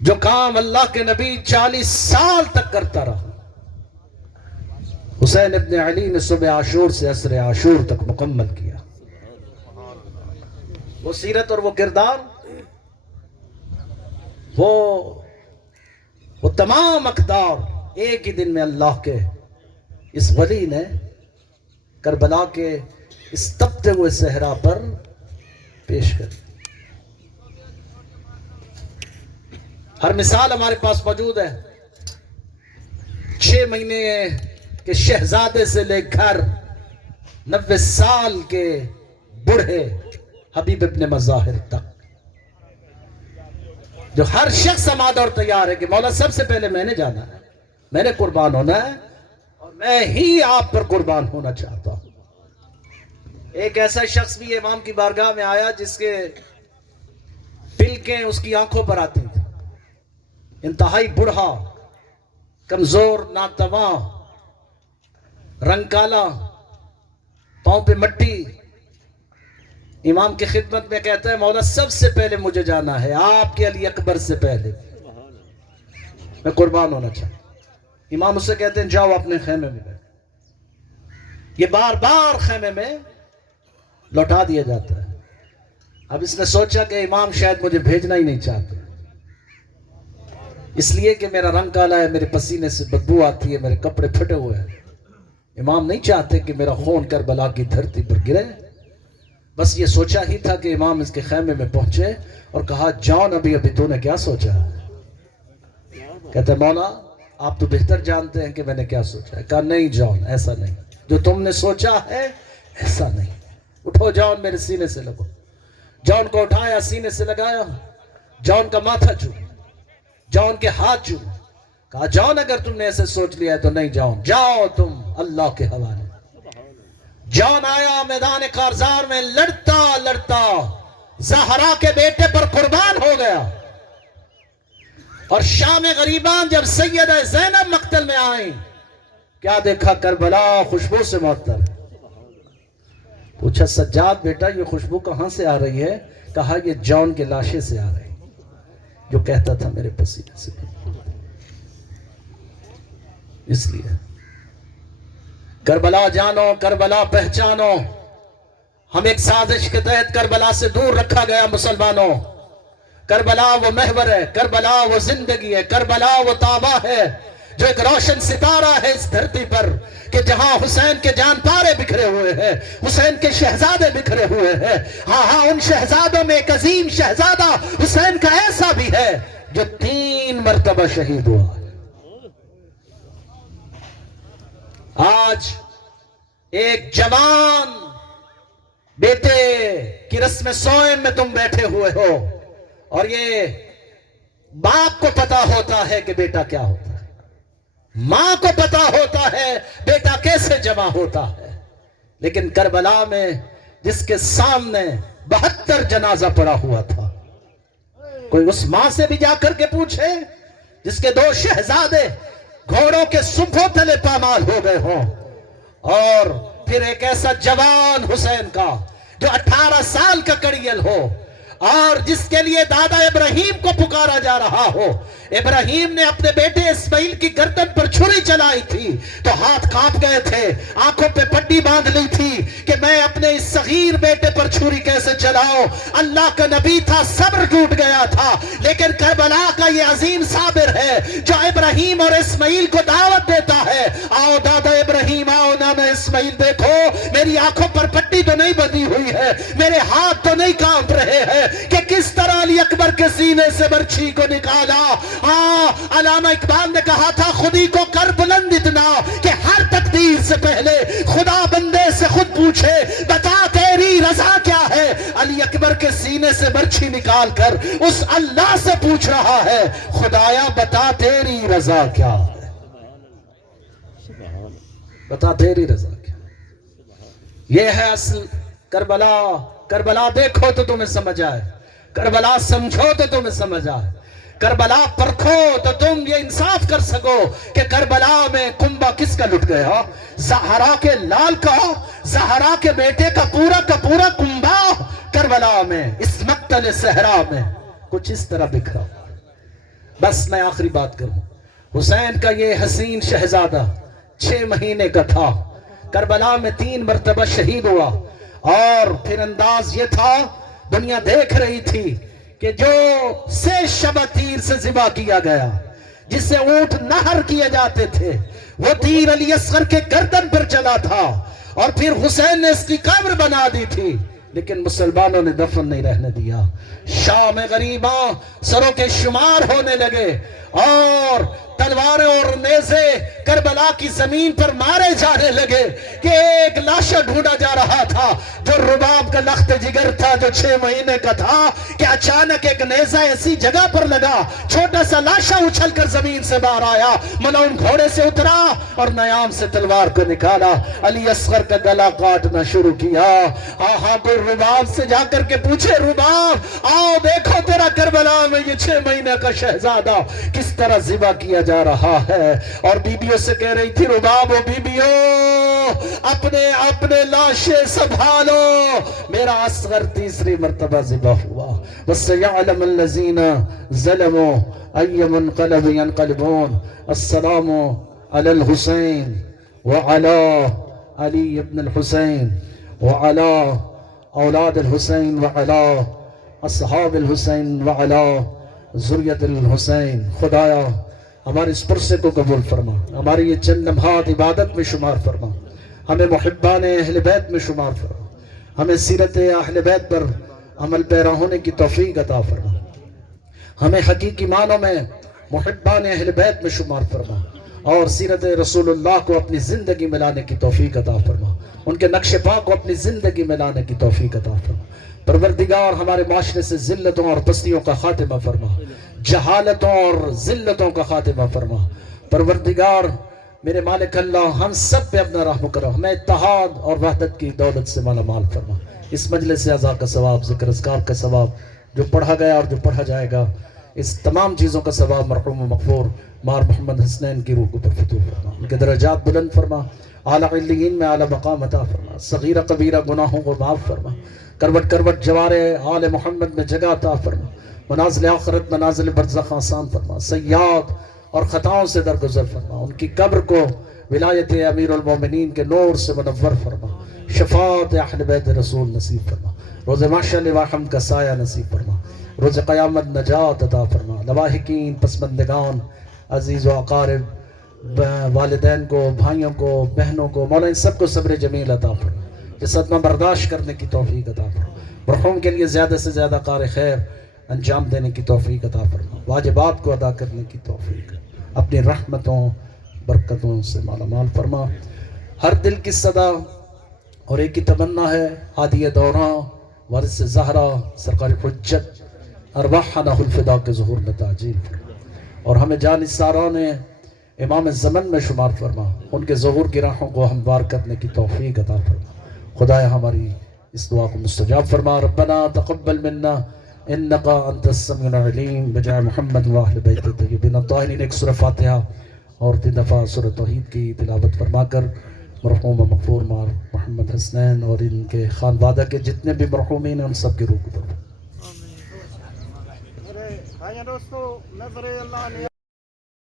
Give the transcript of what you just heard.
جو کام اللہ کے نبی 40 سال تک کرتا رہا، حسین ابن علی نے صبح عاشور سے عصر عاشور تک مکمل کیا۔ وہ سیرت اور وہ کردار، وہ تمام اقدار ایک ہی دن میں اللہ کے اس ولی نے کربلا کے اس تپتے ہوئے صحرا پر پیش کر۔ ہر مثال ہمارے پاس موجود ہے۔ 6 مہینے کے شہزادے سے لے کر 90 سال کے بوڑھے حبیب ابن مظاہر تک، جو ہر شخص آمادہ اور تیار ہے کہ مولا سب سے پہلے میں نے جانا ہے، میں نے قربان ہونا ہے، اور میں ہی آپ پر قربان ہونا چاہتا ہوں۔ ایک ایسا شخص بھی امام کی بارگاہ میں آیا جس کے پلکیں اس کی آنکھوں پر آتی تھی، انتہائی بوڑھا، کمزور، ناتواں، رنگ کالا، پاؤں پہ مٹی، امام کی خدمت میں کہتا ہے مولا سب سے پہلے مجھے جانا ہے، آپ کے علی اکبر سے پہلے میں قربان ہونا چاہتا ہوں۔ امام اسے کہتے ہیں جاؤ اپنے خیمے میں بیٹھ۔ یہ بار بار خیمے میں لوٹا دیا جاتا ہے۔ اب اس نے سوچا کہ امام شاید مجھے بھیجنا ہی نہیں چاہتے، اس لیے کہ میرا رنگ کالا ہے، میرے پسینے سے بدبو آتی ہے، میرے کپڑے پھٹے ہوئے ہیں، امام نہیں چاہتے کہ میرا خون کربلا کی دھرتی پر گرے۔ بس یہ سوچا ہی تھا کہ امام اس کے خیمے میں پہنچے اور کہا جان ابھی تو نے کیا سوچا ہے؟ کہتے ہیں مولا آپ تو بہتر جانتے ہیں کہ میں نے کیا سوچا ہے۔ کہا نہیں جان، ایسا نہیں، جو تم نے سوچا ہے ایسا نہیں۔ اٹھو جان، میرے سینے سے لگو۔ جان کو اٹھایا، سینے سے لگایا، جان کا ماتھا چوما، جان کے ہاتھ چوما، کہا جان اگر تم نے ایسے سوچ لیا ہے تو نہیں جان، جاؤ تم اللہ کے حوالے۔ جان آیا میدان کارزار میں، لڑتا لڑتا زہرا کے بیٹے پر قربان ہو گیا۔ اور شام غریبان جب سیدہ زینب مقتل میں آئیں، کیا دیکھا؟ کربلا خوشبو سے معطر۔ پوچھا سجاد بیٹا یہ خوشبو کہاں سے آ رہی ہے؟ کہا یہ جان کے لاشے سے آ رہی، جو کہتا تھا میرے پسینے سے۔ اس لیے کربلا جانو، کربلا پہچانو۔ ہم ایک سازش کے تحت کربلا سے دور رکھا گیا مسلمانوں۔ کربلا وہ محور ہے، کربلا وہ زندگی ہے، کربلا وہ تابہ ہے، جو ایک روشن ستارہ ہے اس دھرتی پر، کہ جہاں حسین کے جان پارے بکھرے ہوئے ہیں، حسین کے شہزادے بکھرے ہوئے ہیں۔ ہاں ان شہزادوں میں ایک عظیم شہزادہ حسین کا ایسا بھی ہے جو 3 مرتبہ شہید ہوا۔ آج ایک جوان بیٹے کی رسم سوئم میں تم بیٹھے ہوئے ہو، اور یہ باپ کو پتا ہوتا ہے کہ بیٹا کیا ہوتا ہے، ماں کو پتا ہوتا ہے بیٹا کیسے جمع ہوتا ہے، لیکن کربلا میں جس کے سامنے 72 جنازہ پڑا ہوا تھا، کوئی اس ماں سے بھی جا کر کے پوچھے جس کے 2 شہزادے گھوڑوں کے سبھوں تلے پامال ہو گئے ہوں، اور پھر ایک ایسا جوان حسین کا جو 18 سال کا کڑیل ہو، اور جس کے لیے دادا ابراہیم کو پکارا جا رہا ہو۔ ابراہیم نے اپنے بیٹے اسماعیل کی گردن پر چھری چلائی تھی تو ہاتھ کانپ گئے تھے، آنکھوں پہ پٹی باندھ لی تھی کہ میں اپنے اس صغیر بیٹے پر چھری کیسے چلاؤں۔ اللہ کا نبی تھا، صبر ٹوٹ گیا تھا، لیکن کربلا کا یہ عظیم صابر ہے جو ابراہیم اور اسماعیل کو دعوت دیتا ہے، آؤ دادا ابراہیم، آؤ نانا اسماعیل، دیکھو میری آنکھوں پر پٹی تو نہیں بندھی ہوئی ہے، میرے ہاتھ تو نہیں کانپ رہے ہیں کہ کس طرح علی اکبر کے سینے سے برچھی کو نکالا۔ علامہ اقبال نے کہا تھا خودی کو کر بلند اتنا کہ ہر تقدیر سے پہلے خدا بندے سے خود پوچھے بتا تیری رضا کیا ہے۔ علی اکبر کے سینے سے برچھی نکال کر اس اللہ سے پوچھ رہا ہے خدایا بتا تیری رضا کیا ہے، بتا تیری رضا کیا۔ یہ ہے اصل کربلا۔ کربلا دیکھو تو تمہیں سمجھ آئے، کربلا سمجھو تو تمہیں سمجھ آئے، کربلا پرکھو تو تم یہ انصاف کر سکو کہ کربلا میں کنبہ کس کا لٹ گیا؟ زہرا کے لال کا، زہرا کے بیٹے کا پورا کنبہ کربلا میں، اس مقتل صحرا میں کچھ اس طرح بکھرا۔ بس میں آخری بات کروں. حسین کا یہ حسین شہزادہ 6 مہینے کا تھا، کربلا میں 3 مرتبہ شہید ہوا، اور پھر انداز یہ تھا، دنیا دیکھ رہی تھی کہ جو سے شبہ تیر سے ذبح کیا گیا، جس سے اونٹ نہر کیے جاتے تھے، وہ تیر علی اصغر کے گردن پر چلا تھا، اور پھر حسین نے اس کی قبر بنا دی تھی، لیکن مسلمانوں نے دفن نہیں رہنے دیا. شام غریباں سروں کے شمار ہونے لگے، اور تلواریں اور نیزے کربلا کی زمین پر مارے جانے لگے کہ ایک لاشا ڈھونڈا جا رہا تھا جو رباب کا لخت جگر تھا، جو 6 مہینے کا تھا، کہ اچانک ایک نیزہ ایسی جگہ پر لگا، چھوٹا سا لاشا اچھل کر زمین سے باہر آیا، ملعون گھوڑے سے اترا اور نیام سے تلوار کو نکالا، علی اصغر کا گلا کاٹنا شروع کیا. آہا، کوئی رباب سے جا کر کے پوچھے، رباب آؤ دیکھو تیرا کربلا میں یہ 6 مہینے کا شہزادہ کس طرح ذبح کیا جا رہا ہے. اور بیبیوں سے کہہ رہی تھی، رباب و بیبیوں اپنے لاشیں سنبھالو، میرا اصغر 3 مرتبہ ذبح ہوا. وَسَيَعْلَمَ الَّذِينَ ظَلَمُوا أَيَّ مُنْقَلَبٍ يَنْقَلِبُونَ. السلام علی الحسین وعلی علی ابن الحسین وعلی اولاد الحسین وعلی اصحاب الحسین وعلی ذریت الحسین. خدایا ہمارے اس پرسے کو قبول فرما، ہماری یہ چند لمحات عبادت میں شمار فرما، ہمیں محبان اہل بیت میں شمار فرما، ہمیں سیرت اہل بیت پر عمل پیرا ہونے کی توفیق عطا فرما، ہمیں حقیقی معنوں میں محبان اہل بیت میں شمار فرما، اور سیرت رسول اللہ کو اپنی زندگی میں لانے کی توفیق عطا فرما، ان کے نقش پا کو اپنی زندگی میں لانے کی توفیق عطا فرما. پروردگار ہمارے معاشرے سے ذلتوں اور پستیوں کا خاتمہ فرما، جہالتوں اور ذلتوں کا خاتمہ فرما. پروردگار میرے مالک اللہ، ہم سب پہ اپنا رحم کرو، ہمیں اتحاد اور وحدت کی دولت سے مالا مال فرما. اس مجلس اعزا کا ثواب، ذکر اذکار کا ثواب، جو پڑھا گیا اور جو پڑھا جائے گا، اس تمام چیزوں کا ثواب مرحوم و مغفور مار محمد حسنین کی روح کو پر فتح فرما، ان کے درجات بلند فرما، اعلیٰ علیین میں اعلیٰ مقام عطا فرما، صغیرہ کبیرہ گناہوں کو معاف فرما، کروٹ کروٹ جوارے آل محمد میں جگہ عطا فرما، منازل آخرت منازل برزخ آسان فرما، سیئات اور خطاؤں سے درگزر فرما، ان کی قبر کو ولایت امیر المومنین کے نور سے منور فرما، شفاعت اہل بیت رسول نصیب فرما، روز محشر واحم کا سایہ نصیب فرما، روز قیامت نجات عطا فرما. لواحقین، پسماندگان، عزیز و اقارب، والدین کو، بھائیوں کو، بہنوں کو، مولا ان سب کو صبر جمیل عطا فرما، یہ صدمہ برداشت کرنے کی توفیق عطا فرما. مرحوم کے لیے زیادہ سے زیادہ کار خیر انجام دینے کی توفیق عطا فرما، واجبات کو ادا کرنے کی توفیق، اپنی رحمتوں برکتوں سے مالا مال فرما. ہر دل کی صدا اور ایک ہی تمنا ہے، ہادی دوراں وارث زہرا سرکار حجت ارواحنا الفدا کے ظہور میں تعجیل فرما، اور ہمیں جان نثاران امام زمن میں شمار فرما، ان کے ظہور کی راہوں کو ہموار کرنے کی توفیق عطا فرما. خدایا ہماری اس دعا کو مستجاب فرما. ربنا تقبل منا انکا انت السمیع العلیم بجائے محمد و اہل بیت الطیبین الطاہرین. ایک سورہ فاتحہ اور 3 دفعہ سورہ توحید کی تلاوت فرما کر مرحوم مغفور مار محمد حسنین اور ان کے خانوادہ کے جتنے بھی مرحومین ہیں ان سب کی روح کو. دوستو نظر اللہ